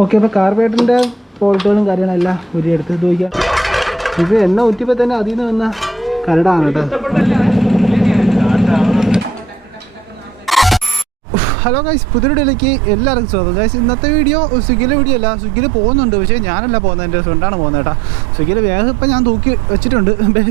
Okay, അപ്പോൾ കാർബേറ്ററിൻ്റെ ഫോൾട്ടുകളും കാര്യങ്ങളെല്ലാം എടുത്ത് ചോദിക്കാം. ഇത് എണ്ണ ഊറ്റിയപ്പോൾ തന്നെ അതിൽ നിന്ന് വന്ന കരടാണ് കേട്ടോ. ഹലോ ഗൈസ്, പുതിയ വീഡിയോയിലേക്ക് എല്ലാവർക്കും സ്വാഗതം. ഗൈസ്, ഇന്നത്തെ വീഡിയോ സ്വിഗ്ഗിയിലെ വീഡിയോ അല്ല. സ്വിഗ്ഗിയിൽ പോകുന്നുണ്ട്, പക്ഷേ ഞാനല്ല പോകുന്നത്, എൻ്റെ ഫ്രണ്ടാണ് പോകുന്നത് കേട്ടോ. സ്വിഗ്ഗിയിൽ വേഗം ഇപ്പം ഞാൻ തൂക്കി വെച്ചിട്ടുണ്ട്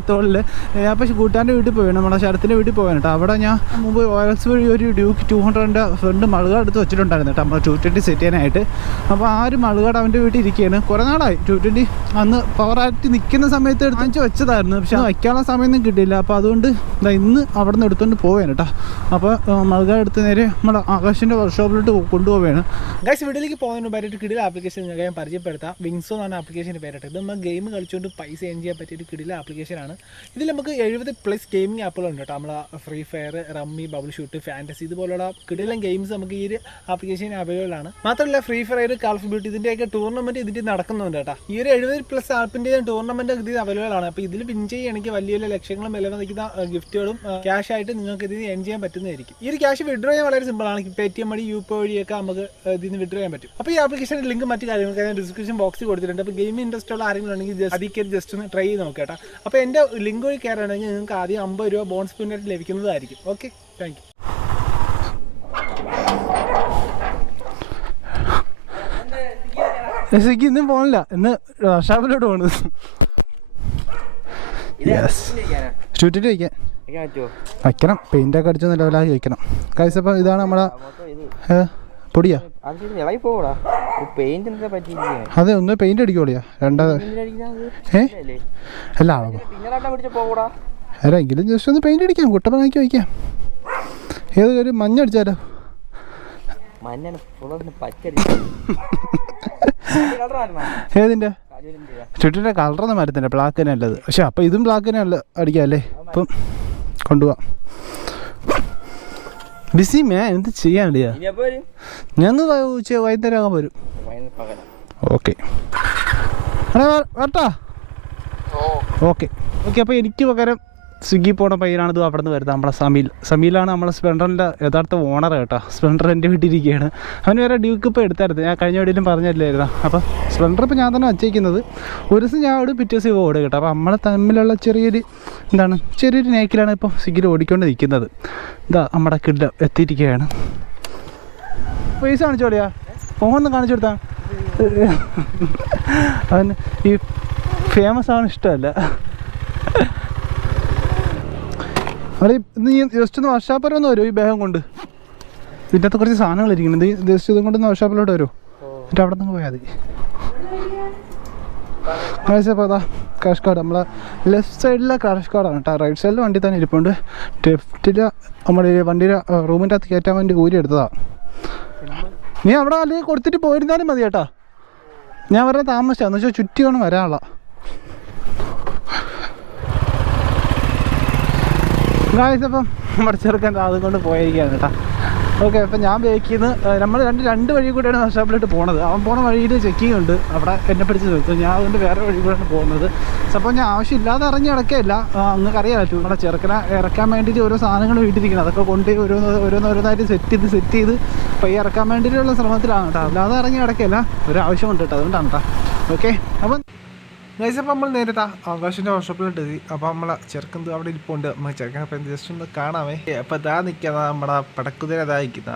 തോളിൽ. ഞാൻ പക്ഷേ കൂട്ടാൻ്റെ വീട്ടിൽ പോയി, നമ്മുടെ ശരത്തിൻ്റെ വീട്ടിൽ പോകാൻ കേട്ടോ. അവിടെ ഞാൻ മുമ്പ് OLX വഴി ഒരു ഡ്യൂക്ക് 200ൻ്റെ ഫ്രണ്ട് മളുകാട് എടുത്ത് വെച്ചിട്ടുണ്ടായിരുന്നു കേട്ടോ, നമ്മൾ 220 സെറ്റ് ചെയ്യാനായിട്ട്. അപ്പോൾ ആ ഒരു മളുകാട് അവൻ്റെ വീട്ടിൽ ഇരിക്കുകയാണ്. കുറേ നാളായി 220 അന്ന് പവറായിട്ട് നിൽക്കുന്ന സമയത്ത് എടുത്ത് വെച്ചതായിരുന്നു, പക്ഷേ വയ്ക്കാനുള്ള സമയമൊന്നും കിട്ടിയില്ല. അപ്പോൾ അതുകൊണ്ട് ഇന്ന് അവിടെ നിന്ന് എടുത്തുകൊണ്ട് പോവുകയാണ് കേട്ടോ. അപ്പോൾ മളുകാട് എടുത്ത് നേരെ നമ്മുടെ ആകാശിൻ്റെ വർക്ക്ഷോപ്പിലോട്ട് കൊണ്ടുപോവുകയാണ്. ഗൈസ്, വീട്ടിലേക്ക് പോകുന്നതിന് മുമ്പായിട്ട് കിടില ആപ്ലിക്കേഷൻ നിങ്ങൾക്ക് ഞാൻ പരിചയപ്പെടുത്താം. വിങ്സോ എന്നാണ് ആപ്ലിക്കേഷൻ്റെ പേരിട്ട്. ഇത് നമ്മൾ ഗെയിം കളിച്ചുകൊണ്ട് പൈസ ഏൺ ചെയ്യാൻ പറ്റിയ ഒരു കിടില ആപ്ലിക്കേഷനാണ്. ഇതിൽ നമുക്ക് 70+ ഗെയിമിംഗ് ആപ്പുകളുണ്ട് കേട്ടോ. നമ്മൾ free fire, rummy, bubble shoot, fantasy ഇതുപോലുള്ള കിടിലം ഗെയിംസ് നമുക്ക് ഈ ഒരു ആപ്ലിക്കേഷൻ അവൈലബിൾ ആണ്. മാത്രമല്ല Free Fire, Call of Duty ഇതിൻ്റെയൊക്കെ ടൂർണമെൻറ്റ് ഇതിൻ്റെ നടക്കുന്നുണ്ട് കേട്ടോ. ഈ ഒരു 70+ ആപ്പിൻ്റെ ടൂർണമെൻറ്റ് ഇത് അവൈലബിൾ ആണ്. അപ്പോൾ ഇതിൽ വിൻ ചെയ്യുകയാണെങ്കിൽ വലിയ വലിയ ലക്ഷങ്ങളും വില വന്നിരിക്കുന്ന ഗിഫ്റ്റുകളും ക്യാഷ് ആയിട്ട് നിങ്ങൾക്ക് ഇതിന് ഏൺ ചെയ്യാൻ പറ്റുന്നതായിരിക്കും. ഈ ഒരു ക്യാഷ് വിഡ്രോ ചെയ്യാൻ വളരെ സിമ്പിളാണ്. പേടിഎം വഴി, UPI വഴിയൊക്കെ നമുക്ക് ഇതിൽ നിന്ന് വിഡ്രോ ചെയ്യാൻ പറ്റും. അപ്പോൾ ഈ ആപ്ലിക്കേഷൻ്റെ ലിങ്ക് മറ്റു കാര്യങ്ങൾക്ക് ഞാൻ ഡിസ്ക്രിപ്ഷൻ ബോക്സിൽ കൊടുത്തിട്ടുണ്ട്. അപ്പോൾ ഗെയിമിംഗ് ഇൻട്രസ്റ്റ് ഉള്ള ആരെങ്കിലും ഉണ്ടെങ്കിൽ അതിൽ ജസ്റ്റ് ഒന്ന് ട്രൈ ചെയ്ത് നോക്കാം കേട്ടോ. അപ്പോൾ എൻ്റെ ലിങ്ക് വഴി കയറുകയാണെങ്കിൽ നിങ്ങൾക്ക് ആദ്യം 50 രൂപ ബോണസ് പോയിന്റ് ലഭിക്കുന്നതായിരിക്കും. Okay, thank you. സ്വിഗ്ഗി ഇന്നും പോകണില്ല, ഇന്ന് ഷാപ്പിലോട്ട് പോകണത്. ഷൂട്ടിട്ട് വയ്ക്കാൻ വയ്ക്കണം, പെയിൻ്റൊക്കെ അടിച്ചൊന്ന് ലെവലാക്കി വയ്ക്കണം. ഗൈസ്, അപ്പോൾ ഇതാണ് നമ്മളെ പൊടിയാ. അതെ, ഒന്ന് പെയിന്റ് അടിക്കോളിയാ, രണ്ടാമത് അല്ല എങ്കിലും ജസ്റ്റ് ഒന്ന് പെയിന്റ് അടിക്കാം, കുട്ടപ്പനാക്കി വയ്ക്കാം. ഏത് ഒരു മഞ്ഞ അടിച്ചാലോ? ഏതിൻ്റെ ചുറ്റിൻ്റെ കളറൊന്നും മരത്തിൻ്റെ ബ്ലാക്ക് തന്നെ നല്ലത്. പക്ഷെ അപ്പം ഇതും ബ്ലാക്ക് തന്നെ അല്ല അടിക്കാം അല്ലേ? അപ്പം കൊണ്ടുപോവാം. ബിസി മേ എന്ത് ചെയ്യാണ്ടിയാ? ഞാൻ വൈകുന്നേരം ആകാൻ വരും. ഓക്കെ വരട്ടാ. Okay okay. അപ്പോൾ എനിക്ക് പകരം സ്വിഗ്ഗി പോണ പയ്യനാണിത് അവിടെ നിന്ന് വരുന്നത്. നമ്മളെ സമീലാണ് നമ്മളെ സ്പ്ലെൻഡറിൻ്റെ യഥാർത്ഥ ഓണർ കേട്ടോ. സ്പ്ലെൻഡർ എൻ്റെ വീട്ടിലിരിക്കുകയാണ്. അവന് വേറെ ഡ്യൂക്ക് ഇപ്പോൾ എടുത്തായിരുന്നു, ഞാൻ കഴിഞ്ഞ വീട്ടിലും പറഞ്ഞില്ലായിരുന്നു. അപ്പോൾ സ്പ്ലെൻഡർ ഇപ്പോൾ ഞാൻ തന്നെ വച്ചേക്കുന്നത്. ഒരു ദിവസം ഞാൻ അവിടെ പിറ്റേ ദിവസം ഓടും കേട്ടോ. അപ്പോൾ നമ്മളെ തമ്മിലുള്ള ചെറിയൊരു നേക്കിലാണ് ഇപ്പോൾ സ്വിഗ്ഗിയിൽ ഓടിക്കൊണ്ട് നിൽക്കുന്നത്. ഇതാ നമ്മുടെ കിഡ എത്തിയിരിക്കുകയാണ്. പൈസ കാണിച്ചോളിയാ, ഫോണൊന്നും കാണിച്ചു കൊടുത്താ. അവന് ഈ ഫേമസ് ആണ് ഇഷ്ടമല്ല. അവിടെ നീ ജസ്റ്റ് ഒന്ന് വർക്ക്ഷോപ്പിൽ ഒന്ന് വരുമോ? ഈ ബാഗം കൊണ്ട് ഇതിനകത്ത് കുറച്ച് സാധനങ്ങൾ ഇരിക്കുന്നത്. ജസ്റ്റ് ഇതും കൊണ്ടൊന്ന് വർക്ക്ഷോപ്പിലോട്ട് വരുമോ? എന്നിട്ട് അവിടെ നിന്ന് പോയാൽ മതി. അപ്പോൾ അതാ ക്രാഷ് കാർഡ്, നമ്മളെ ലെഫ്റ്റ് സൈഡിലെ ക്രാഷ് കാർഡാണ് കേട്ടോ. റൈറ്റ് സൈഡിൽ വണ്ടി തന്നെ ഇരിപ്പുണ്ട്. ലെഫ്റ്റിൽ നമ്മുടെ വണ്ടിയുടെ റൂമിൻ്റെ അകത്ത് കയറ്റാൻ വേണ്ടി ഊരി എടുത്തതാണ്. നീ അവിടെ അല്ലെങ്കിൽ കൊടുത്തിട്ട് പോയിരുന്നാലും മതി കേട്ടോ. ഞാൻ വെറുതെ താമസിച്ചാന്ന് വെച്ചാൽ ചുറ്റി വേണം വരാനുള്ള. ഗായ്സ്, അപ്പം നമ്മുടെ ചെറുക്കൻ അതുകൊണ്ട് പോയിരിക്കുകയാണ് കേട്ടോ. ഓക്കെ, അപ്പം ഞാൻ ബേക്കിൽ നിന്ന് നമ്മൾ രണ്ട് വഴി കൂടെയാണ് വർക്ക്ഷോപ്പിലോട്ട് പോണത്. അവൻ പോണ വഴിയിൽ ചെക്കിങ് ഉണ്ട്, അവിടെ എന്നെ പിടിച്ച് നിർത്തും. ഞാൻ അതുകൊണ്ട് വേറെ വഴി കൂടെയാണ് പോകുന്നത്. അപ്പോൾ ഞാൻ ആവശ്യമില്ലാതെ ഇറങ്ങി നടക്കുകയല്ല. നിങ്ങൾക്ക് അറിയാമല്ലോ, നമ്മുടെ ചെറുക്കനെ ഇറക്കാൻ വേണ്ടിയിട്ട് ഓരോ സാധനങ്ങൾ വീട്ടിലിരിക്കണം. അതൊക്കെ കൊണ്ട് ഓരോന്നായിട്ട് സെറ്റ് ചെയ്ത് പയ്യെ ഇറക്കാൻ വേണ്ടിയിട്ടുള്ള ശ്രമത്തിലാണ് കേട്ടോ. അല്ലാതെ ഇറങ്ങി നടക്കുകയല്ല, ഒരു ആവശ്യമുണ്ട് കേട്ടോ, അതുകൊണ്ടാണ് കേട്ടോ. ഓക്കെ, അപ്പം ഗൈസ്, അപ്പോൾ നമ്മൾ നേരിട്ട് ആകാശിൻ്റെ വർക്ക്ഷോപ്പിലോട്ട് എത്തി. അപ്പോൾ നമ്മളെ ചെറുക്കൻ അവിടെ ഇരിപ്പുണ്ട്. നമ്മൾ ചെറുക്കൻ അപ്പം ജസ്റ്റ് ഒന്ന് കാണാമേ. അപ്പോൾ ഇതാ നിൽക്കുന്ന നമ്മുടെ പടക്കുതിര ഇതാ നിൽക്കുന്ന.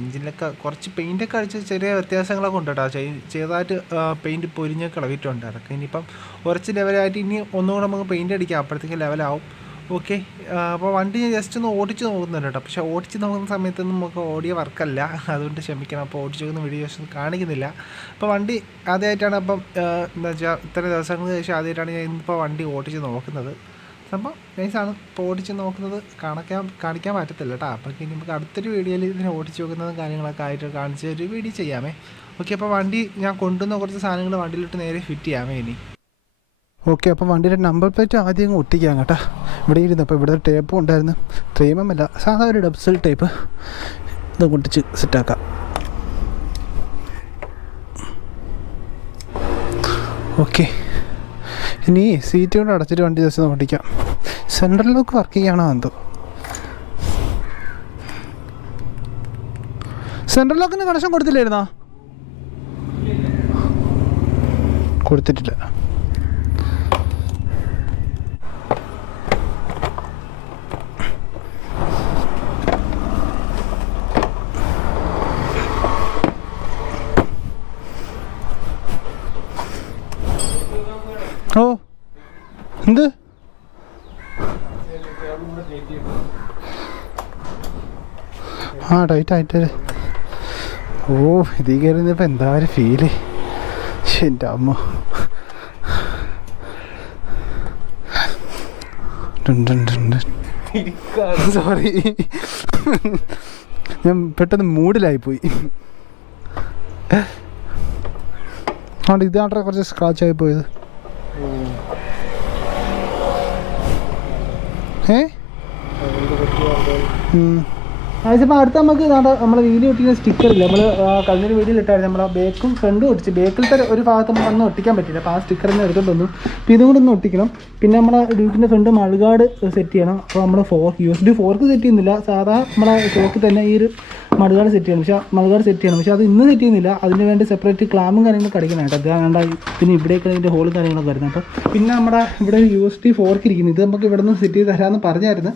എഞ്ചിനിലൊക്കെ കുറച്ച് പെയിൻറ്റൊക്കെ അടിച്ച് ചെറിയ വ്യത്യാസങ്ങളൊക്കെ ഉണ്ട് കേട്ടോ. ചെറുതായിട്ട് പെയിൻറ്റ് പൊരിഞ്ഞൊക്കെ ഇളവിയിട്ടുണ്ട്. അതൊക്കെ ഇനിയിപ്പം കുറച്ച് ലെവലായിട്ട് ഇനി ഒന്നുകൂടെ നമുക്ക് പെയിൻറ്റ് അടിക്കാം, അപ്പോഴത്തേക്കും ലെവലാവും. ഓക്കെ, അപ്പോൾ വണ്ടി ജസ്റ്റ് ഒന്ന് ഓടിച്ച് നോക്കുന്നുണ്ട് കേട്ടോ. പക്ഷേ ഓടിച്ച് നോക്കുന്ന സമയത്തൊന്നും നമുക്ക് ഓടിയ വർക്കല്ല, അതുകൊണ്ട് ക്ഷമിക്കണം. അപ്പോൾ ഓടിച്ച് നോക്കുന്ന വീഡിയോസ് കാണിക്കുന്നില്ല. അപ്പോൾ വണ്ടി ആദ്യമായിട്ടാണ്, അപ്പം എന്താ വെച്ചാൽ ഇത്ര ദിവസങ്ങൾക്ക് ശേഷം ആദ്യമായിട്ടാണ് ഞാൻ ഇന്നിപ്പോൾ വണ്ടി ഓടിച്ച് നോക്കുന്നത്. സംഭവം നൈസാണ്. ഇപ്പോൾ ഓടിച്ച് നോക്കുന്നത് കാണിക്കാൻ പറ്റത്തില്ല കേട്ടോ. അപ്പോൾ ഇനി നമുക്ക് അടുത്തൊരു വീഡിയോയിൽ ഇതിനെ ഓടിച്ച് നോക്കുന്നതും കാര്യങ്ങളൊക്കെ ആയിട്ട് കാണിച്ച ഒരു വീഡിയോ ചെയ്യാമേ. ഓക്കെ, അപ്പോൾ വണ്ടി ഞാൻ കൊണ്ടുവന്ന കുറച്ച് സാധനങ്ങൾ വണ്ടിയിലിട്ട് നേരെ ഫിറ്റ് ചെയ്യാമേ ഇനി. ഓക്കെ, അപ്പോൾ വണ്ടിയുടെ നമ്പർ പ്ലേറ്റ് ആദ്യം അങ്ങ് ഒട്ടിക്കാം കേട്ടോ. ഇവിടെ ഇരുന്നു. അപ്പോൾ ഇവിടെ ടേപ്പും ഉണ്ടായിരുന്നു, ട്രെയിമല്ല, സാധാ ഒരു ഡബ്സൽ ടേപ്പ്. ഇത് പൊട്ടിച്ച് സെറ്റാക്കാം. ഓക്കെ, ഇനി സീറ്റ് കൊണ്ട് അടച്ചിട്ട് വണ്ടി ജസ്റ്റ് ഓടിക്കാം. സെൻട്രൽ ലോക്ക് വർക്ക് ചെയ്യണോ എന്തോ? സെൻട്രൽ ലോക്കിന് കണക്ഷൻ കൊടുത്തില്ലായിരുന്നോ? കൊടുത്തിട്ടില്ല. ഓ എന്ത് ആ ടൈറ്റ് ആയിട്ട്. ഓ ഇതിൽ കയറുന്നപ്പോൾ എന്താ ഒരു ഫീല്. എൻ്റെ അമ്മ. സോറി, ഞാൻ പെട്ടെന്ന് മൂഡിലായിപ്പോയി. അതുകൊണ്ട് ഇതാണ്ട്രാ കുറച്ച് സ്ക്രാച്ച് ആയി പോയത്. അതിപ്പോൾ അടുത്ത് നമുക്ക് നമ്മളെ വീഡിയോ ഒട്ടിക്കുന്ന സ്റ്റിക്കറില്ല, നമ്മൾ കഴിഞ്ഞൊരു വീഡിയോയിൽ ഇട്ടായിരുന്നു. നമ്മളെ ബേക്കും ഫ്രണ്ടും ഒട്ടിച്ച്, ബേക്കിലത്തെ ഒരു ഭാഗത്ത് ഒന്നും ഒട്ടിക്കാൻ പറ്റില്ല. അപ്പോൾ ആ സ്റ്റിക്കറിന് എടുത്തോണ്ട് വന്നു. അപ്പോൾ ഇതും കൂടെ ഒന്ന് ഒട്ടിക്കണം. പിന്നെ നമ്മളെ ഡ്യൂക്കിൻ്റെ ഫ്രണ്ട് മൾഗാർഡ് സെറ്റ് ചെയ്യണം. അപ്പോൾ നമ്മൾ USB ഫോർക്ക് സെറ്റ് ചെയ്യുന്നില്ല, സാധാ നമ്മളെ ഷോക്കിൽ തന്നെ ഈ ഒരു മൾഗാർഡ് സെറ്റ് ചെയ്യണം. പക്ഷേ മൾഗാർഡ് സെറ്റ് ചെയ്യണം, പക്ഷേ അത് ഇന്ന് സെറ്റ് ചെയ്യുന്നില്ല. അതിന് വേണ്ടി സെപ്പറേറ്റ് ക്ലാമും കാര്യങ്ങളൊക്കെ അടിക്കണം കേട്ടോ. അതാണ്ട് പിന്നെ ഇവിടേക്ക് അതിൻ്റെ ഹോളും കാര്യങ്ങളൊക്കെ വരുന്നത്. അപ്പോൾ പിന്നെ നമ്മുടെ ഇവിടെ USB ഫോർക്ക് ഇരിക്കുന്നു, ഇത് നമുക്ക് ഇവിടെ നിന്ന് സെറ്റ് ചെയ്ത് തരാമെന്ന് പറഞ്ഞായിരുന്നു.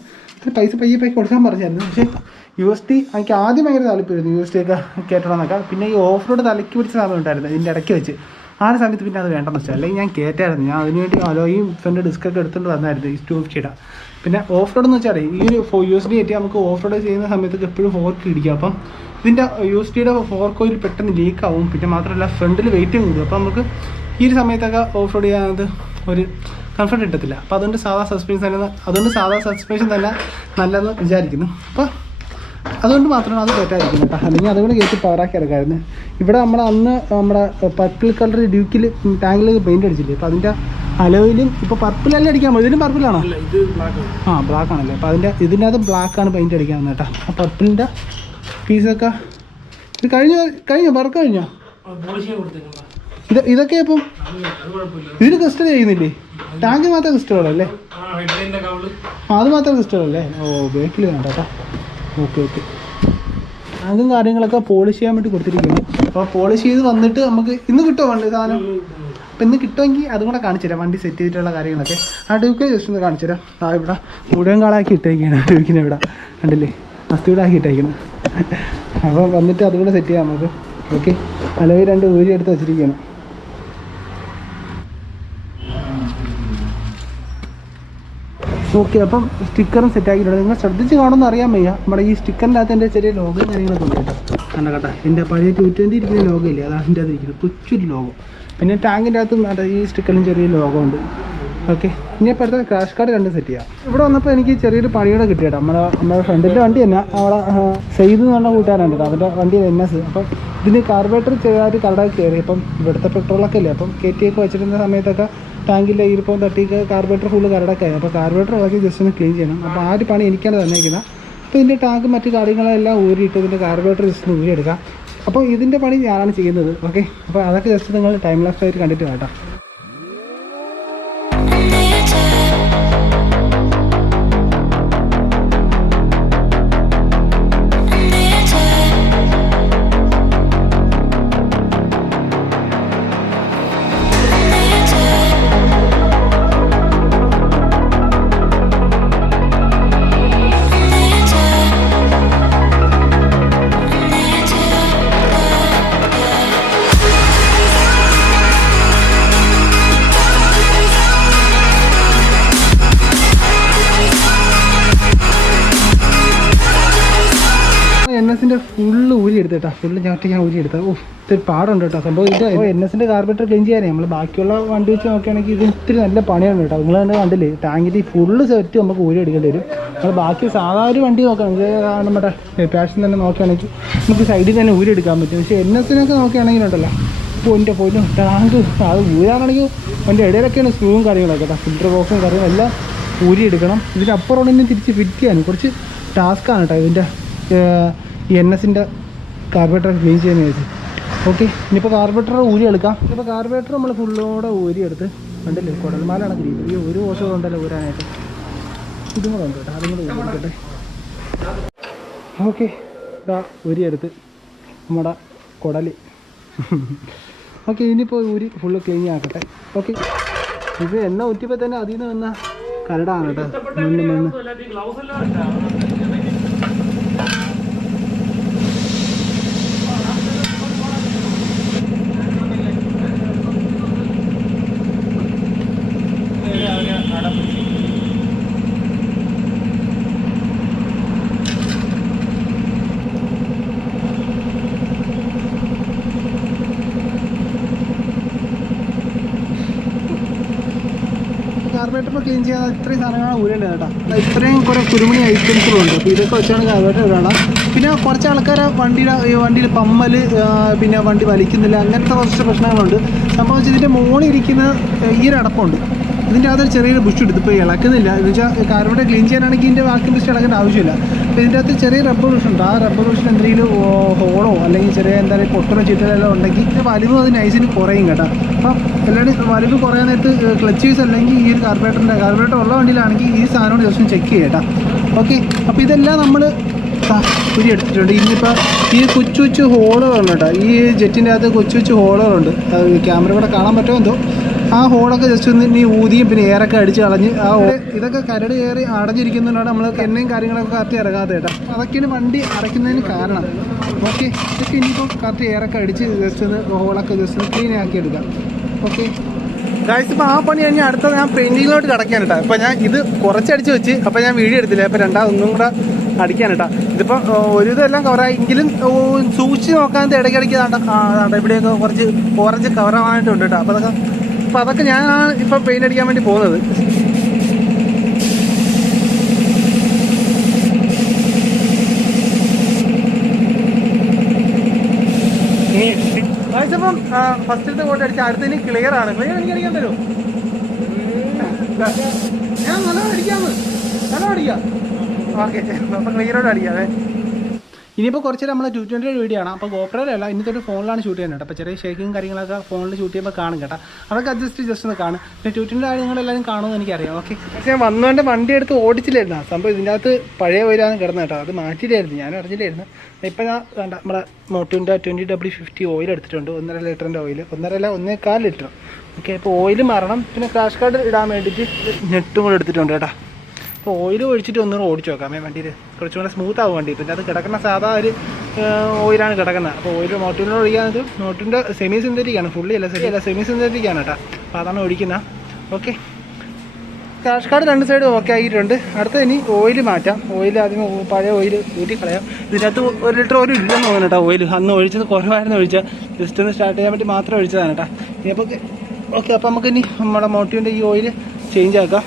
പൈസ പയ്യെ കൊടുക്കാൻ പറഞ്ഞായിരുന്നു. പക്ഷേ USB എനിക്ക് ആദ്യം ഭയങ്കര താല്പര്യമായിരുന്നു USB ഒക്കെ കയറ്റണമെന്നൊക്കെ. പിന്നെ ഈ ഓഫ് റോഡ് തലയ്ക്ക് പിടിച്ച സമയം ഉണ്ടായിരുന്നു ഇതിൻ്റെ ഇടയ്ക്ക് വെച്ച്. ആ ഒരു സമയത്ത് പിന്നെ അത് വേണ്ടെന്ന് വെച്ചാൽ, അല്ലെങ്കിൽ ഞാൻ കയറ്റായിരുന്നു. ഞാൻ അതിനുവേണ്ടി അലോയും ഫ്രണ്ട് ഡിസ്കൊക്കെ എടുത്തുകൊണ്ട് വന്നായിരുന്നു ഈ 250. പിന്നെ ഓഫ് റോഡ് എന്ന് വെച്ചാൽ ഈ ഒരു USB കയറ്റി നമുക്ക് ഓഫ് റോഡ് ചെയ്യുന്ന സമയത്തൊക്കെ എപ്പോഴും ഫോർക്ക് ഇടിക്കും. അപ്പം ഇതിൻ്റെ USBയുടെ ഫോർക്ക് ഓയിൽ പെട്ടെന്ന് ലീക്കാവും. പിന്നെ മാത്രമല്ല ഫ്രണ്ടിൽ വെയിറ്റും കൂടും. അപ്പോൾ നമുക്ക് ഈ ഒരു സമയത്തൊക്കെ ഓഫ് റോഡ് ചെയ്യാനത് ഒരു കംഫർട്ട് കിട്ടത്തില്ല. അപ്പോൾ അതുകൊണ്ട് സാധാ സസ്പെൻഷൻ തന്നെ നല്ലതെന്ന് വിചാരിക്കുന്നു. അപ്പോൾ അതുകൊണ്ട് മാത്രമാണ് അത് കയറ്റാതിരിക്കുന്നത് കേട്ടോ. അല്ലെങ്കിൽ അതുകൊണ്ട് കയറ്റി പവറാക്കി ഇറക്കാമായിരുന്നു. ഇവിടെ അന്ന് നമ്മുടെ പർപ്പിൾ കളർ ഡ്യൂക്കിൽ ടാങ്കിൽ പെയിൻറ്റ് അടിച്ചില്ലേ, അപ്പോൾ അതിൻ്റെ അലോയിലും ഇപ്പോൾ പർപ്പിളല്ലേ അടിക്കാൻ പോകും. ഇതിലും പർപ്പിളാണോ? ആ ബ്ലാക്ക് ആണല്ലേ. അപ്പോൾ ഇതിൻ്റെ അത് ബ്ലാക്കാണ് പെയിൻറ്റ് അടിക്കാൻ വന്നത് കേട്ടോ. ആ പർപ്പിളിൻ്റെ പീസൊക്കെ ഇത് കഴിഞ്ഞോ വർക്ക് കഴിഞ്ഞോ? ഇതൊക്കെ ഇപ്പം ഇതിന് ക്രിസ്റ്റൽ ചെയ്യുന്നില്ലേ? ടാങ്ക് മാത്രം ക്രിസ്റ്റലല്ലേ? അത് മാത്രം ക്രിസ്റ്റലല്ലേ? ഓ ബേക്കിൽ വേണ്ട കേട്ടോ. ഓക്കെ. ടാങ്കും കാര്യങ്ങളൊക്കെ പോളിഷ് ചെയ്യാൻ വേണ്ടി കൊടുത്തിരിക്കുന്നു. അപ്പോൾ പോളിഷ് ചെയ്ത് വന്നിട്ട് നമുക്ക് ഇന്ന് കിട്ടുമോ വണ്ടി സാധനം? അപ്പോൾ ഇന്ന് കിട്ടുമെങ്കിൽ അതും കൂടെ കാണിച്ചു തരാം, വണ്ടി സെറ്റ് ചെയ്തിട്ടുള്ള കാര്യങ്ങളൊക്കെ. ആ ഡ്യൂക്ക് ജസ്റ്റ് ഒന്ന് കാണിച്ചു തരാം. ആ ഇവിടെ മുഴുവൻ കാളാക്കി ഇട്ടേക്കാണ് ഡ്യൂക്കിനെ. ഇവിടെ കണ്ടില്ലേ, മസ്തിയുടെ ആക്കി ഇട്ടേക്കണം. അപ്പോൾ വന്നിട്ട് അതും കൂടെ സെറ്റ് ചെയ്യാം നമുക്ക്. ഓക്കെ, അലവ് 2 ഊരി എടുത്ത് വെച്ചിരിക്കുകയാണ്. ഓക്കെ, അപ്പം സ്റ്റിക്കറും സെറ്റാക്കിയിട്ടുണ്ട്. നിങ്ങൾ ശ്രദ്ധിച്ച് കാണുമെന്ന് അറിയാൻ വയ്യ. നമ്മുടെ ഈ സ്റ്റിക്കറിൻ്റെ അകത്ത് എൻ്റെ ചെറിയ ലോഗോ കാര്യങ്ങളൊക്കെ ഉണ്ട് കേട്ടോ. കേട്ടോ എൻ്റെ പഴയ 220 ഇരിക്കുന്ന ലോഗോ ഇല്ലേ, അതാണ് എൻ്റെ അത് ഇരിക്കുന്നത്, കൊച്ചൊരു ലോഗോ. പിന്നെ ടാങ്കിൻ്റെ അകത്ത് ഈ സ്റ്റിക്കറിലും ചെറിയ ലോഗോ ഉണ്ട്. ഓക്കെ, ഇനി ഇപ്പോൾ അടുത്ത ക്രാഷ് കാർഡ് കണ്ട് സെറ്റ് ചെയ്യാം. ഇവിടെ വന്നപ്പോൾ എനിക്ക് ചെറിയൊരു പണിയോടെ കിട്ടി കേട്ടോ. നമ്മുടെ ഫ്രണ്ടിൻ്റെ വണ്ടി തന്നെ അവിടെ സെയ്ത് എന്ന് പറഞ്ഞ കൂട്ടുകാരുണ്ട്, അവൻ്റെ വണ്ടി NS. അപ്പം ഇതിന് കാർബറേറ്റർ ചെറുതായിട്ട് കരടാക്കി കയറി. അപ്പം ഇവിടുത്തെ പെട്രോളൊക്കെ ഇല്ലേ, അപ്പം കയറ്റിയൊക്കെ വെച്ചിരുന്ന സമയത്തൊക്കെ ടാങ്കിൻ്റെ ഈർപ്പം തട്ടിക്ക് കാർബറേറ്റർ ഫുള്ള് കരടൊക്കെ. അപ്പോൾ കാർബറേറ്റർ ഇളക്കി ജസ്റ്റ് ഒന്ന് ക്ലീൻ ചെയ്യണം. അപ്പോൾ ആ ഒരു പണി എനിക്കാണ് തന്നേക്കുന്നത്. അപ്പോൾ ഇതിൻ്റെ ടാങ്ക് മറ്റു കാര്യങ്ങളെല്ലാം ഊരിയിട്ട് ഇതിൻ്റെ കാർബറേറ്റർ ജസ്റ്റ് ഒന്ന് ഊരിയെടുക്കാം. അപ്പോൾ ഇതിൻ്റെ പണി ഞാനാണ് ചെയ്യുന്നത്. ഓക്കെ, അപ്പോൾ അതൊക്കെ ജസ്റ്റ് നിങ്ങൾ ടൈം ലാപ്സ് ആയിട്ട് കണ്ടിട്ട് കേട്ടോ. NSൻ്റെ ഫുള്ള് ഊരി എടുത്തേട്ടാ, ഫുള്ള് ഞാൻ ഊരി എടുത്താൽ. ഓ ഇത്തിരി പാടുണ്ട് കേട്ടോ സംഭവം. ഇത് NSൻ്റെ കാർബറേറ്റർ ക്ലീൻ ചെയ്യാനേ നമ്മൾ ബാക്കിയുള്ള വണ്ടി വെച്ച് നോക്കുകയാണെങ്കിൽ ഇത് ഇത്തിരി നല്ല പണിയാണ് കേട്ടോ. നിങ്ങൾ തന്നെ കണ്ടില്ലേ, ടാങ്കിൻ്റെ ഫുള്ള് സെറ്റ് നമുക്ക് ഊരി എടുക്കേണ്ടി വരും. നമ്മൾ ബാക്കി സാധാരണ ഒരു വണ്ടി നോക്കുകയാണെങ്കിൽ നമ്മുടെ പാഷൻ തന്നെ നോക്കുകയാണെങ്കിൽ നമുക്ക് സൈഡിൽ തന്നെ ഊരി എടുക്കാൻ പറ്റും. പക്ഷേ NSനൊക്കെ നോക്കുകയാണെങ്കിലുണ്ടല്ലോ, പോയിന്റ് ടാങ്ക് അത് ഊരാണെങ്കിൽ അതിൻ്റെ ഇടയിലൊക്കെയാണ് സ്ക്രൂവും കാര്യങ്ങളൊക്കെ കേട്ടോ. ഫിൽറ്റർ ബോക്സും കാര്യങ്ങളും എല്ലാം ഊരി എടുക്കണം. ഇതിനപ്പുറം തന്നെ തിരിച്ച് ഫിറ്റ് ചെയ്യാൻ കുറച്ച് ടാസ്ക്കാണ് കേട്ടോ ഇതിൻ്റെ ഈ NSൻ്റെ കാർബറേറ്റർ ക്ലീൻ ചെയ്യുന്ന വെച്ച്. ഓക്കെ, ഇനിയിപ്പോൾ കാർബറേറ്റർ ഊരി എടുക്കാം. ഇപ്പോൾ കാർബറേറ്റർ നമ്മൾ ഫുള്ളോടെ ഊരി എടുത്ത് കണ്ടില്ലേ, കുടൽമാലാണ് ഗ്രീൻ. ഈ ഒരു വർഷം ഉണ്ടല്ലോ ഊരാനായിട്ട്. ഇതും കൂടെ ഉണ്ട് കേട്ടോ, അതും കൂടെ ഊരി എടുക്കട്ടെ. ഓക്കെ, ഇതാ ഊരി എടുത്ത് നമ്മുടെ കുടൽ ഓക്കെ, ഇനിയിപ്പോൾ ഊരി ഫുള്ള് ക്ലീൻ ആക്കട്ടെ. ഓക്കെ, ഇത് എണ്ണ ഊറ്റിയപ്പോൾ തന്നെ അതിൽ നിന്ന് വന്ന കരടാണ് കേട്ടോ, മണ്ണ്. കാർബറേറ്റർ ക്ലീൻ ചെയ്യാൻ ഇത്രയും സാധനങ്ങളാണ് ഊരേണ്ടത് കേട്ടോ. ഇത്രയും കുറേ കുരുമണി ഐറ്റംസുകളും ഉണ്ട്. അപ്പോൾ ഇതൊക്കെ വെച്ചാണ് കാർബറേറ്റർ ഇടണം. പിന്നെ കുറച്ച് ആൾക്കാർ വണ്ടിയിൽ പമ്മൽ, പിന്നെ വണ്ടി വലിക്കുന്നില്ല, അങ്ങനത്തെ കുറച്ച് പ്രശ്നങ്ങളുണ്ട്. സംഭവം വെച്ചാൽ ഇതിൻ്റെ മുകളിൽ ഇരിക്കുന്ന ഈ ഒരു അടപ്പുണ്ട്, ഇതിൻ്റെ അകത്തൊരു ചെറിയൊരു ബുഷ് എടുത്ത് ഇപ്പോൾ ഇളക്കുന്നില്ല. എന്ന് വെച്ചാൽ കാർബറേറ്റർ ക്ലീൻ ചെയ്യാനാണെങ്കിൽ ഇതിൻ്റെ വാക്യൂം ബുഷ് ഇളക്കേണ്ട ആവശ്യമില്ല. അപ്പോൾ ഇതിൻ്റെ അകത്ത് ചെറിയ റബ്ബർ ബുഷ് ഉണ്ട്. ആ റബ്ബർ ബുഷിന് എന്തെങ്കിലും ഹോളോ അല്ലെങ്കിൽ ചെറിയ എന്തായാലും പൊട്ടണോ ചീറ്റലെല്ലാം ഉണ്ടെങ്കിൽ വലിവ് അത് നൈസിന് കുറയും കേട്ടോ. അപ്പം എല്ലാവരും വലിവ് കുറയാൻ നേരത്ത് ക്ലച്ച് യൂസ് അല്ലെങ്കിൽ ഈ ഒരു കാർബറേറ്റർ ഉള്ള വണ്ടിയിലാണെങ്കിൽ ഈ സാധനം ജസ്റ്റ് ചെക്ക് ചെയ്യട്ടോ. ഓക്കെ, അപ്പോൾ ഇതെല്ലാം നമ്മൾ പുരി എടുത്തിട്ടുണ്ട്. ഇനിയിപ്പോൾ ഈ കൊച്ചു ഹോളുകളുണ്ട് കേട്ടോ. ഈ ജെറ്റിൻ്റെ അകത്ത് കൊച്ചു ഹോളുകളുണ്ട്. ക്യാമറ കൂടെ കാണാൻ പറ്റുമോ എന്തോ. ആ ഹോളൊക്കെ ജസ്റ്റ് ഒന്ന് ഇനി ഊതിയും പിന്നെ എയറൊക്കെ അടിച്ച് കളഞ്ഞ് ആ ഇതൊക്കെ കരട് കയറി അടഞ്ഞിരിക്കുന്നതുകൊണ്ടാണ് നമ്മൾ എണ്ണയും കാര്യങ്ങളൊക്കെ കറക്റ്റ് ഇറങ്ങാത്ത കേട്ടോ. അതൊക്കെയാണ് വണ്ടി അടയ്ക്കുന്നതിന് കാരണം. ഓക്കെ, ഇതൊക്കെ ഇനിയിപ്പോൾ കറക്റ്റ് എയറൊക്കെ അടിച്ച് ജസ്റ്റ് ഒന്ന് ഹോളൊക്കെ ജസ്റ്റ് ഒന്ന് ക്ലീൻ ആക്കി എടുക്കാം. ഓക്കെ ഗായ്സ്, ഇപ്പോൾ ആ പണി കഴിഞ്ഞാൽ അടുത്തത് ഞാൻ പെയിൻറ്റിങ്ങിലോട്ട് കിടക്കാൻ കേട്ടോ. അപ്പോൾ ഞാൻ ഇത് കുറച്ചടിച്ച് വെച്ച്, അപ്പോൾ ഞാൻ വീഡിയോ എടുത്തില്ല. അപ്പോൾ രണ്ടാമതൊന്നും കൂടെ അടിക്കാൻ കേട്ടോ. ഇതിപ്പോൾ ഒരു ഇതെല്ലാം കവറായെങ്കിലും സൂക്ഷിച്ച് നോക്കാൻ ഇടയ്ക്കിടയ്ക്ക് ഇവിടെയൊക്കെ കുറച്ച് ഓറഞ്ച് കവറാവാനായിട്ടുണ്ട് കേട്ടോ. അപ്പോൾ അതൊക്കെ ഞാനാണ് ഇപ്പം പെയിൻ്റ് അടിക്കാൻ വേണ്ടി പോകുന്നത്. അപ്പം ഫസ്റ്റിലത്തെ കോട്ട് അടിച്ച അടുത്തതിന് ക്ലിയർ ആണ്. ക്ലിയർ എനിക്ക് അടിക്കാൻ തരുമോ? ഞാൻ നല്ലോണം അടിക്കാം. ഓക്കെ, അപ്പം ക്ലിയറോട് അടിക്കാതെ. ഇനിയിപ്പോൾ കുറച്ച് നമ്മൾ 220 വീഡിയോ ആണ്. അപ്പോൾ ഗോപ്രോയിലല്ല, ഇന്നത്തെ ഫോണിലാണ് ഷൂട്ട് ചെയ്യുന്നത്. അപ്പോൾ ചെറിയ ഷേക്കിങ് കാര്യങ്ങളൊക്കെ ഫോണിൽ ഷൂട്ട് ചെയ്യുമ്പോൾ കാണും കേട്ടോ. അതൊക്കെ ജസ്റ്റ് ഒന്ന് കാണും. പിന്നെ 220 കാര്യങ്ങളെല്ലാവരും കാണുമെന്ന് എനിക്കറിയാം. ഓക്കെ, പക്ഷേ ഞാൻ വന്നുകൊണ്ട് വണ്ടി എടുത്ത് ഓടിച്ചില്ലായിരുന്നു. സംഭവം ഇതിൻ്റെ അകത്ത് പഴയ ഓയിലാണ് കിടന്നത് കേട്ടോ. അത് മാറ്റിയില്ലായിരുന്നു, ഞാനും അറിഞ്ഞില്ലായിരുന്നു. ഇപ്പം ഞാൻ വേണ്ട നമ്മുടെ മോട്ടോൻ്റെ 20W50 ഓയിൽ എടുത്തിട്ടുണ്ട്. 1.5 ലിറ്ററിൻ്റെ ഓയിൽ, 1.4 ലിറ്റർ. ഓക്കെ, അപ്പോൾ ഓയിൽ മാറണം. പിന്നെ ക്രാഷ് കാർഡ് ഇടാൻ വേണ്ടിയിട്ട് നെട്ടും കൂടെ എടുത്തിട്ടുണ്ട് കേട്ടോ. അപ്പോൾ ഓയിൽ ഒഴിച്ചിട്ട് ഒന്നുകൂടെ ഓടിച്ച് നോക്കാം വണ്ടിയിൽ, കുറച്ചും കൂടെ സ്മൂത്ത് ആവും വണ്ടി. പിന്നെ അത് കിടക്കുന്ന സാധാ ഒരു ഓയിലാണ് കിടക്കുന്നത്. അപ്പോൾ ഓയിൽ മോട്ടോറിനോട് ഒഴിക്കാനത് മോട്ടോറിൻ്റെ സെമി സിന്തറ്റിക്കാണ്, ഫുള്ളി അല്ല സെമി സിന്തറ്റിക്കാണ് കേട്ടോ. അപ്പോൾ അതാണ് ഒഴിക്കുന്നത്. Okay, crash card 2 side okay ആയിട്ടുണ്ട്. അടുത്ത ഇനി ഓയിൽ മാറ്റാം. ഓയിൽ ആദ്യം പഴയ ഓയിൽ ഊറ്റിക്കളയാം. ഇതിനകത്ത് 1 ലിറ്റർ ഓയിൽ ഇല്ലെന്ന് തോന്നുന്നു കേട്ടോ. ഓയിൽ അന്ന് ഒഴിച്ചത് കുറവായിരുന്നു, ജസ്റ്റ് ഒന്ന് സ്റ്റാർട്ട് ചെയ്യാൻ വേണ്ടി മാത്രം ഒഴിച്ചതാണ് കേട്ടോ. ഇനിയപ്പോൾ ഓക്കെ, അപ്പോൾ നമുക്ക് ഇനി നമ്മുടെ മോട്ടോറിൻ്റെ ഈ ഓയിൽ ചേഞ്ച് ആക്കാം.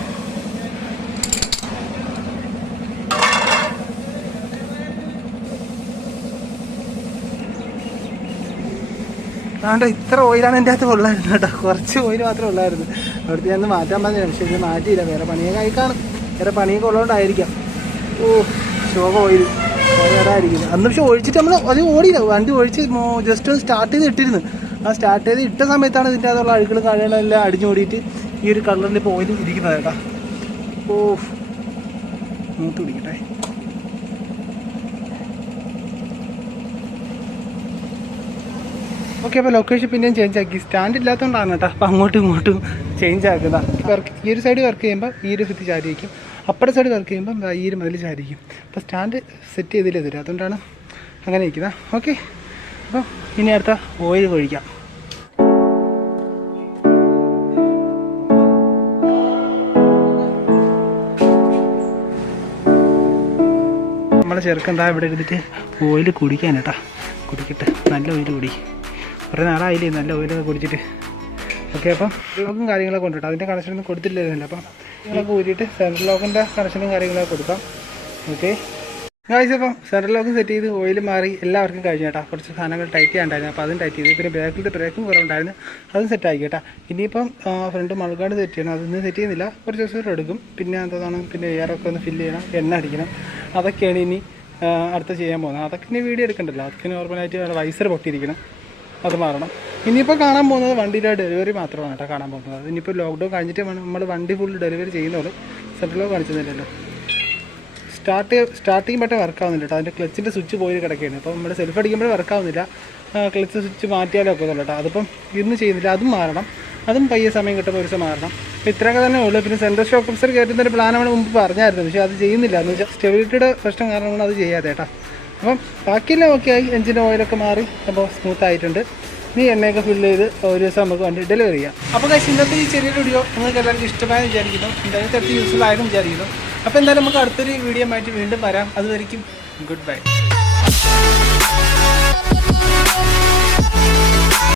അതുകൊണ്ട് ഇത്ര ഓയിലാണ് എൻ്റെ അകത്ത് ഉള്ളായിരുന്നു കേട്ടോ. കുറച്ച് ഓയിൽ മാത്രമേ ഉള്ളായിരുന്നു. അവിടുത്തെ ഞാൻ മാറ്റാൻ പറഞ്ഞില്ല, പക്ഷേ ഇത് മാറ്റിയില്ല. വേറെ പണിയൊക്കെ ആയി കാണും, വേറെ പണിയൊക്കെ ഉള്ളതുകൊണ്ടായിരിക്കാം. ശോക ഓയിൽ അതായിരിക്കും. അന്ന് പക്ഷെ ഒഴിച്ചിട്ട് നമ്മൾ അത് ഓടിയില്ല, വണ്ടി ഒഴിച്ച് ജസ്റ്റ് ഒന്ന് സ്റ്റാർട്ട് ചെയ്ത് ഇട്ടിരുന്നു. ആ സ്റ്റാർട്ട് ചെയ്ത് ഇട്ട സമയത്താണ് ഇതിൻ്റെ അതുള്ള അഴുക്കളും കാര്യങ്ങളെല്ലാം അടിഞ്ഞോടിയിട്ട് ഈ ഒരു കളറിൽ ഇപ്പോൾ ഓയിൽ ഇരിക്കുന്നത് കേട്ടോ. മൂത്ത് പിടിക്കട്ടെ. ഓക്കെ, അപ്പോൾ ലൊക്കേഷൻ പിന്നെയും ചേഞ്ച് ആക്കി. സ്റ്റാൻഡ് ഇല്ലാത്തതുകൊണ്ടാണ് കേട്ടോ. അപ്പോൾ അങ്ങോട്ടും ഇങ്ങോട്ടും ചേഞ്ച് ആക്കുന്നത്. ഈ ഒരു സൈഡ് വർക്ക് ചെയ്യുമ്പോൾ ഈ ഒരു ഭിത്തി ചാരിയിരിക്കും, അപ്പുറത്തെ സൈഡ് വർക്ക് ചെയ്യുമ്പം ഈ ഒരു മതിൽ ചാരിയിരിക്കും. അപ്പോൾ സ്റ്റാൻഡ് സെറ്റ് ചെയ്തില്ലേ തരും, അതുകൊണ്ടാണ് അങ്ങനെ ഇരിക്കുന്നത്. ഓക്കെ, അപ്പോൾ ഇനി അടുത്ത ഓയിൽ ഒഴിക്കാം. നമ്മളെ ചെറുക്കൻ ഇവിടെ ഇരുന്നിട്ട് ഓയിൽ കുടിക്കാൻ കേട്ടോ. കുടിക്കട്ടെ, നല്ല ഓയിൽ കുടി. കുറേ നാളായില്ലേ നല്ല ഓയിലൊക്കെ കുടിച്ചിട്ട്. ഓക്കെ, അപ്പം ലോക്കും കാര്യങ്ങളൊക്കെ കൊണ്ടിട്ട് അതിൻ്റെ കണക്ഷനൊന്നും കൊടുത്തില്ലായിരുന്നില്ല. അപ്പം നിങ്ങളൊക്കെ ഊരിയിട്ട് സെൻട്രൽ ലോക്കിൻ്റെ കണക്ഷനും കാര്യങ്ങളൊക്കെ കൊടുക്കാം. ഓക്കെ ഗായ്സ്, അപ്പം സെൻട്രൽ ലോക്കും സെറ്റ് ചെയ്ത് ഓയിൽ മാറി എല്ലാവർക്കും കഴിഞ്ഞു കേട്ടോ. കുറച്ച് സാധനങ്ങൾ ടൈറ്റ് ചെയ്യാണ്ടായിരുന്നു, അപ്പോൾ അതും ടൈറ്റ് ചെയ്തു. പിന്നെ ബാക്കിലത്തെ ബ്രേക്കും കുറവുണ്ടായിരുന്നു, അതും സെറ്റാക്കി കേട്ടോ. ഇനിയിപ്പം ഫ്രണ്ട് മൾഗാർഡ് സെറ്റ് ചെയ്യണം, അതൊന്നും സെറ്റ് ചെയ്യുന്നില്ല, കുറച്ച് ദിവസം എടുക്കും. പിന്നെ എന്താണ്, പിന്നെ എയറൊക്കെ ഒന്ന് ഫില്ല് ചെയ്യണം, എണ്ണ അടിക്കണം. അതൊക്കെയാണ് ഇനി അടുത്ത ചെയ്യാൻ പോകുന്നത്. അതൊക്കെ ഇനി വീഡിയോ എടുക്കണ്ടല്ലോ. അതൊക്കെ നോർമലായിട്ട് വൈസർ പൊട്ടിയിരിക്കണം, അത് മാറണം. ഇനിയിപ്പോൾ കാണാൻ പോകുന്നത് വണ്ടിയുടെ ഡെലിവറി മാത്രമാണ് കേട്ടോ കാണാൻ പോകുന്നത്. അത് ഇനിയിപ്പോൾ ലോക്ക്ഡൗൺ കഴിഞ്ഞിട്ട് നമ്മൾ വണ്ടി ഫുൾ ഡെലിവറി ചെയ്യുന്നുള്ളൂ. സെൻട്രൽ ലോക്ക് കാണിച്ചിരുന്നില്ലല്ലോ. സ്റ്റാർട്ടിങ് ബട്ടൺ വർക്കാവുന്നില്ല കേട്ടോ. അതിൻ്റെ ക്ലച്ചിൻ്റെ സ്വിച്ച് പോയി കിടക്കുകയാണ്. അപ്പോൾ നമ്മൾ സെൽഫ് അടിക്കുമ്പോഴേ വർക്കാവുന്നില്ല. ക്ലച്ച് സ്വിച്ച് മാറ്റിയാലോ ഒക്കെ ഉള്ളൂ കേട്ടോ. അതിപ്പം ഇന്ന് ചെയ്യുന്നില്ല, അതും മാറണം. അതും പയ്യെ സമയം കിട്ടുമ്പോൾ ഒരു ദിവസം മാറണം. അപ്പോൾ ഇത്രയൊക്കെ തന്നെ ഉള്ളൂ. പിന്നെ സെൻട്രൽ ഷോക്ക് അബ്സോർബർ കയറ്റുന്നൊരു പ്ലാൻ നമ്മൾ മുമ്പ് പറഞ്ഞായിരുന്നു, പക്ഷേ അത് ചെയ്യുന്നില്ല. എന്ന് വെച്ചാൽ സ്റ്റെബിലിറ്റിയുടെ പ്രശ്നം കാരണമാണ് അത് ചെയ്യാതെ കേട്ടോ. അപ്പം ബാക്കിയെല്ലാം ഓക്കെ ആയി, എഞ്ചിൻ്റെ ഓയിലൊക്കെ മാറി അപ്പോൾ സ്മൂത്ത് ആയിട്ടുണ്ട്. നീ എണ്ണയൊക്കെ ഫില്ല് ചെയ്ത് ഒരു ദിവസം നമുക്ക് വണ്ടി ഡെലിവറി ചെയ്യാം. അപ്പോൾ കഴിച്ച് ഇന്നത്തെ ഈ ചെറിയ വീഡിയോ നിങ്ങൾക്ക് എല്ലാവർക്കും ഇഷ്ടമായെന്ന് വിചാരിക്കുന്നു, എന്തായാലും തെറ്റി യൂസ്ഫുൾ ആയെന്ന് വിചാരിക്കുന്നു. അപ്പോൾ എന്തായാലും നമുക്ക് അടുത്തൊരു വീഡിയോ ആയിട്ട് വീണ്ടും വരാം. അതുവരെയും ഗുഡ് ബൈ.